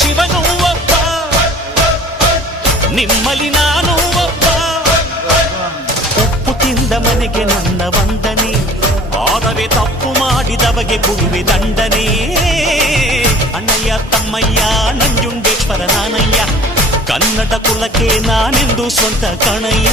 ಶಿವನೂ ಒಬ್ಬ, ನಿಮ್ಮಲಿ ನಾನು ಒಬ್ಬ. ಉಪ್ಪು ತಿಂದ ಮನೆಗೆ ನನ್ನ ವಂದನೆ, ಆದರೆ ತಪ್ಪು ಮಾಡಿದವಗೆ ಕೊಡುವೆ ದಂಡನೆ. ಅಣ್ಣಯ್ಯ ತಮ್ಮಯ್ಯ ನಂಜುಂಡೇಶ್ವರ ನಾನಯ್ಯ, ಕನ್ನಡ ಕುಲಕ್ಕೆ ನಾನೆಂದು ಸ್ವಂತ ಕಣಯ್ಯ.